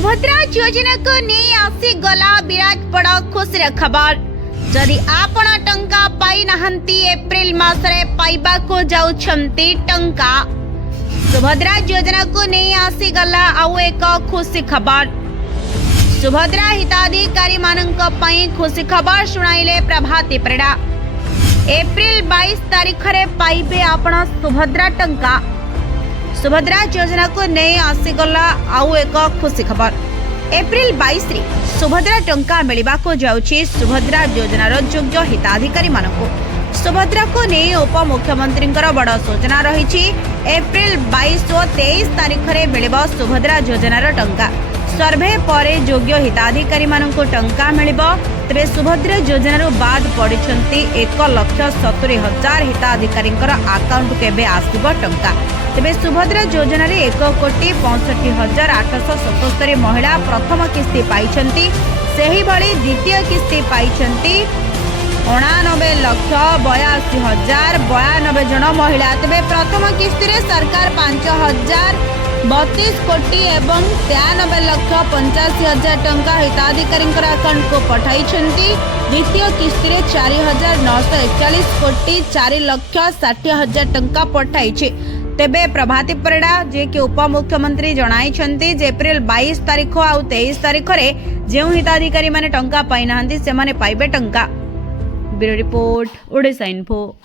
सुभद्रा योजना को नहीं आसी गला विराट बड़ खुशी खबर। जदि आपण टंका पाई नाहंती एप्रिल मासरे पाइबा को जाउछंती टंका। सुभद्रा योजना को नहीं आसी गला आउ एक खुशी खबर। सुभद्रा हिताधिकारी मानक पई खुशी खबर सुनाइले प्रभाती परिडा। एप्रिल 22 तारीख रे पाइबे आपण सुभद्रा टंका। सुभद्रा योजना को नहीं आसीगला आउ एक खुशी खबर। एप्रिल 22 रे सुभद्रा टंका मिलवा को जाउछि। सुभद्रा योजनार योग्य हिताधिकारी मानक सुभद्रा को नहीं उप मुख्यमंत्री बड़ सूचना रही। एप्रिल 22 और 23 तारीख रे मिलिबो सुभद्रा योजनार टंका। सर्वे पर योग्य हिताधिकारी मानक टंका मिलिबो। तेरे सुभद्रा योजनार बाद पड़िछंती 1,70,000 हिताधिकारी अकाउंट केबे आसीबो टंका। तेबे सुभद्रा योजना रे 1,65,877 महिला प्रथम किस्ती पाइछंती। सेही भली द्वितीय किस्ती पाइछंती 89,82,092 जन महिला। तेबे प्रथम किस्ती रे सरकार 5,032 कोटी एवं 93,85,000 टंका हिताधिकारी अकाउंट को पठाइछंती। द्वितीय किस्ती रे 4,941 कोटी 4,60,000 टंका पठाइछे। तेबे प्रभाती परिडा जे कि उप मुख्यमंत्री जणाइछंती जे एप्रिल 22 तारीख आ 23 तारीख रे जे हिताधिकारी माने टंका पाई नाहंती से माने पाइबे टंका। Bureau report Odisha info.